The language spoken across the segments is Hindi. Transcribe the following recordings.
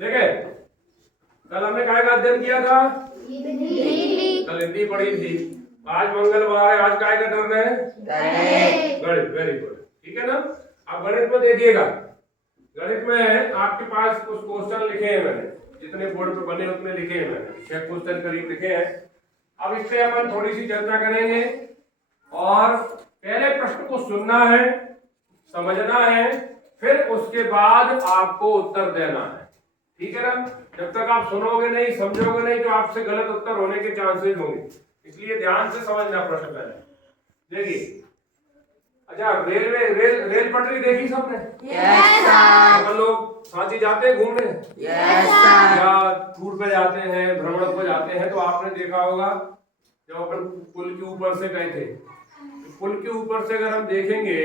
देखे कल हमने काय का अध्ययन किया था? कल हिंदी पढ़ी थी। आज मंगलवार है, आज काय का टर्न है? गणित। वेरी गुड, ठीक है ना। अब गणित में देखिएगा, गणित में आपके पास कुछ क्वेश्चन लिखे हैं मैंने, जितने बोर्ड पे बने उतने लिखे हैं मैंने, 6 क्वेश्चन करीब लिखे हैं। अब इस पे अपन थोड़ी सी चर्चा करेंगे और पहले प्रश्न को सुनना है, समझना है, फिर उसके बाद आपको उत्तर देना है, ठीक है ना। जब तक आप सुनोगे नहीं, समझोगे नहीं, तो आपसे गलत उत्तर होने के चांसेस होंगे, इसलिए ध्यान से समझना प्रश्न पहले। देखिए, अच्छा रेलवे रेल पटरी देखी सबने? Yes sir. अपन लोग सांची जाते हैं घूमने? Yes sir. या टूर पे जाते हैं, भ्रमण पे जाते हैं, तो आपने देखा होगा जब अपन पुल के ऊपर से गए थे, तो पुल के ऊपर से अगर हम देखेंगे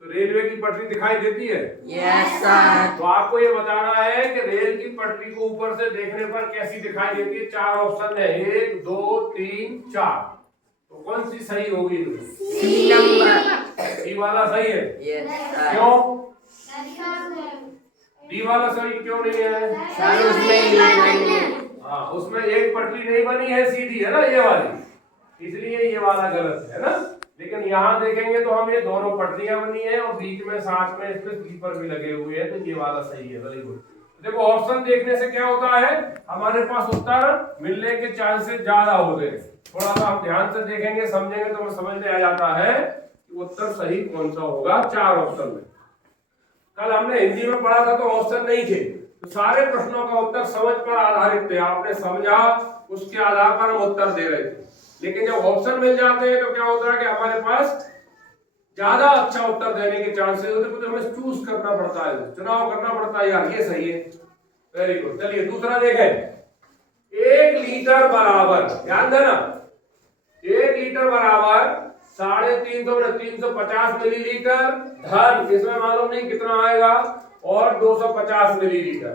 तो रेलवे की पटरी दिखाई देती है? Yes sir. तो आपको ये बताना है कि रेल की पटरी को ऊपर से देखने पर कैसी दिखाई देती है। 4 ऑप्शन है, 1 2 3 4, तो कौन सी सही होगी? सी नंबर। डी वाला सही है? Yes sir. क्यों? डी वाला सही क्यों नहीं है? सर उसमें हाँ, उसमें एक पटरी नहीं बनी है, सीधी है ना ये वाली, इसलिए ये वाला गलत है ना। लेकिन यहाँ देखेंगे तो हम ये दोनों पटरियां बनी है और बीच में साथ में इसमें स्लीपर भी लगे हुए हैं, तो ये वाला सही है। Very good. देखो ऑप्शन देखने से क्या होता है, हमारे पास उत्तर मिलने के चांसेस ज्यादा होते हैं। थोड़ा सा हम ध्यान से देखेंगे, समझेंगे तो हमें समझ में आ जाता है कि उत्तर सही कौन सा होगा 4 ऑप्शन में। कल हमने हिंदी में पढ़ा था तो ऑप्शन नहीं थे, तो सारे प्रश्नों का उत्तर समझ पर आधारित थे। आपने समझा, उसके आधार पर हम उत्तर दे रहे थे। लेकिन जब ऑप्शन मिल जाते हैं तो क्या होता है कि हमारे पास ज्यादा अच्छा उत्तर देने के चांसेस होते हैं, तो हमें चूज करना पड़ता है, चुनाव करना पड़ता है, यार ये सही है। Very good. चलिए दूसरा देखें, 1 लीटर बराबर, ध्यान देना, 1 लीटर बराबर 350 350 मिलीलीटर धन, इसमें मालूम नहीं कितना आएगा, और 250 मिलीलीटर।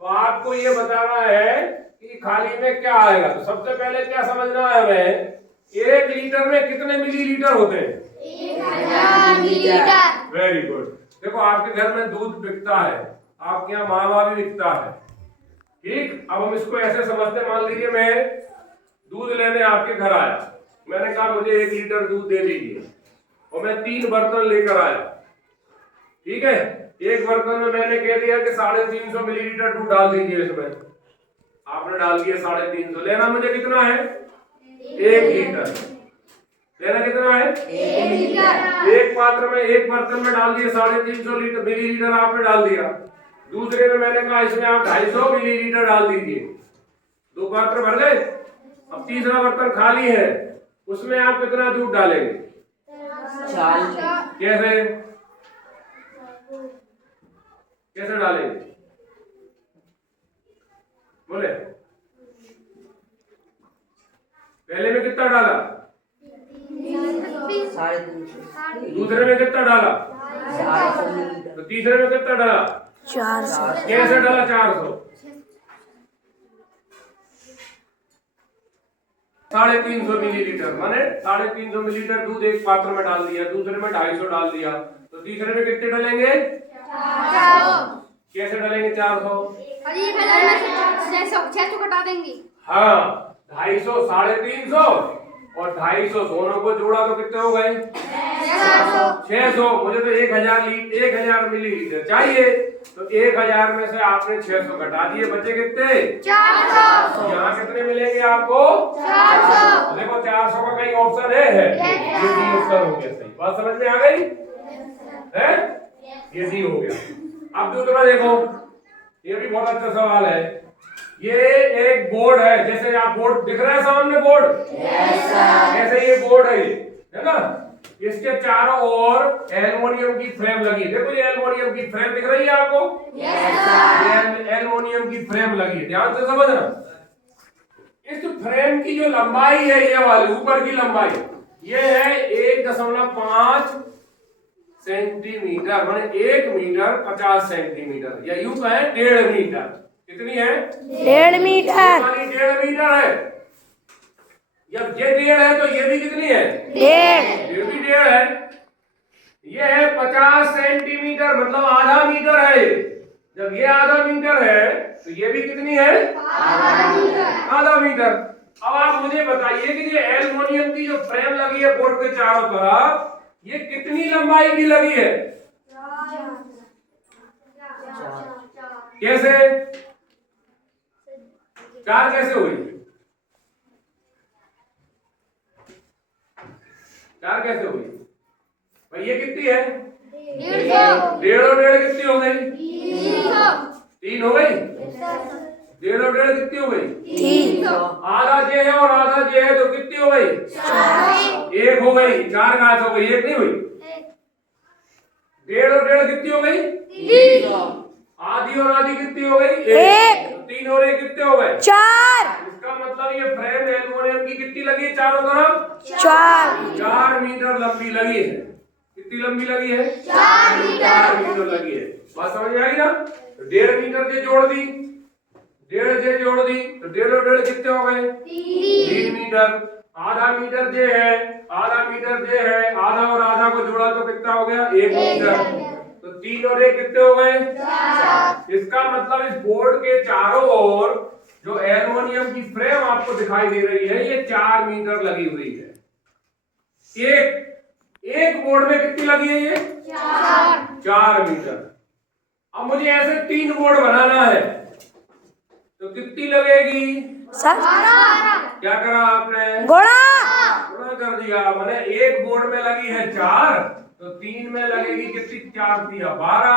तो आपको ये बताना है कि खाली में क्या आएगा। तो सबसे पहले क्या समझना है हमें, 1 लीटर में कितने मिलीलीटर होते हैं? 1000 मिलीलीटर। Very good. देखो आपके घर में दूध बिकता है, आपके यहाँ मावा भी बिकता है, ठीक। अब हम इसको ऐसे समझते, मान लीजिए मैं दूध लेने आपके घर आया, मैंने कहा मुझे 1 लीटर दूध दे दीजिए, और मैं 3 बर्तन लेकर आया, ठीक है। एक बर्तन में मैंने कह दिया कि 350 मिलीलीटर दूध डाल दीजिए इसमें, आपने डाल दिया 350। लेना मुझे कितना है? 1 लीटर। लेना कितना है? 1 लीटर। एक पात्र में, एक बर्तन में डाल दिए 350 मिलीलीटर आपने डाल दिया। दूसरे में मैंने कहा इसमें आप 250 मिलीलीटर डाल दीजिए। 2 पात्र भर गए। अब तीसरा बर्तन खाली है, उसमें आप कितना दूध डालेंगे? 40। कैसे कैसे डालेंगे? बोले पहले में कितना डाला? 350। दूसरे में कितना डाला? 400 मिलीलीटर। तो तीसरे में कितना डाला? 400। कैसे डाला? 400। 350 मिलीलीटर, माने 350 मिलीलीटर दूध एक पात्र में डाल दिया, दूसरे में 250 डाल दिया, तो तीसरे में कितने डालेंगे? 400। कैसे डालेंगे 400? 600 कटा देंगे। हाँ, 250 350 और 250 दोनों को जोड़ा तो कितने हो गए? 600। मुझे तो 1000 मिलीलीटर चाहिए, तो 1000 में से आपने 600 घटा दिए, बचे कितने? 400। यहाँ कितने मिलेंगे आपको? 400। देखो 400 का कहीं ऑप्शन है? ये डी उत्तर हो गया। सही बात समझ में आ गई है? ये डी हो गया। अब दूसरा देखो, ये भी बहुत अच्छा सवाल है। ये एक बोर्ड है, जैसे आप बोर्ड दिख रहा है सामने बोर्ड, जैसे ये बोर्ड है ना, इसके चारों ओर एल्युमिनियम की फ्रेम लगी। देखो ये एल्युमिनियम की फ्रेम दिख रही है आपको? ये एल्युमिनियम की फ्रेम लगी, ध्यान से समझना। इस फ्रेम की जो लंबाई है, ये वाली ऊपर की लंबाई, ये है 1.5 सेंटीमीटर, माने 1 मीटर 50 सेंटीमीटर, या यूं कहें 1.5 मीटर। कितनी है? 1.5 मीटर। 1.5 मीटर है। जब ये 1.5 है तो ये भी कितनी है? 1.5। ये भी 1.5 है। ये है 50 सेंटीमीटर, मतलब आधा मीटर है। जब ये आधा मीटर है तो ये भी कितनी है? आधा मीटर। अब आप मुझे बताइए कि ये एल्युमिनियम की जो फ्रेम लगी है बोर्ड के चारों तरफ, ये कितनी लंबाई की लगी है? कैसे? 4 कैसे हुई? 4 कैसे हुई भाई? ये कितनी है? 1.5 और 1.5 कितनी हो गई? 3 हो गई। 1.5 और 1.5 कितनी हो गई? 3 आधा जे है और आधा जे है तो कितनी हो गई? 1 हो गई। 4 कहां से हो गई? 1 नहीं हुई। 1.5 और 1.5 कितनी हो गई? 3। आधी और आधी कितनी हो गई? 1। 3 और 1 कितने हो गए? 4 इसका मतलब ये फ्रेम एल्युमिनियम की कितनी लगी है चारों तरफ? 4 मीटर लंबी लगी है। कितनी लंबी लगी है? 4 मीटर लगी है। बात समझ में आई ना? तो 1.5 मीटर से जोड़ दी, 1.5 से जोड़ दी तो 1.5 और 1.5 कितने हो गए? 3 मीटर। आधा मीटर जे है, आधा मीटर जे है, आधा और आधा को जोड़ा तो कितना हो गया? 1 मीटर। तो 3 और 1 कितने हो गए? 4। इसका मतलब इस बोर्ड के चारों ओर जो एल्युमिनियम की फ्रेम आपको दिखाई दे रही है ये 4 मीटर लगी हुई है। एक बोर्ड में कितनी लगी है ये? 4 मीटर। अब मुझे ऐसे 3 बोर्ड बनाना है तो कितनी लगेगी? सर क्या करा आपने? गुणा कर दिया। मैंने एक बोर्ड में लगी है 4 तो 3 में लगेगी कितनी? 4 दिया 12।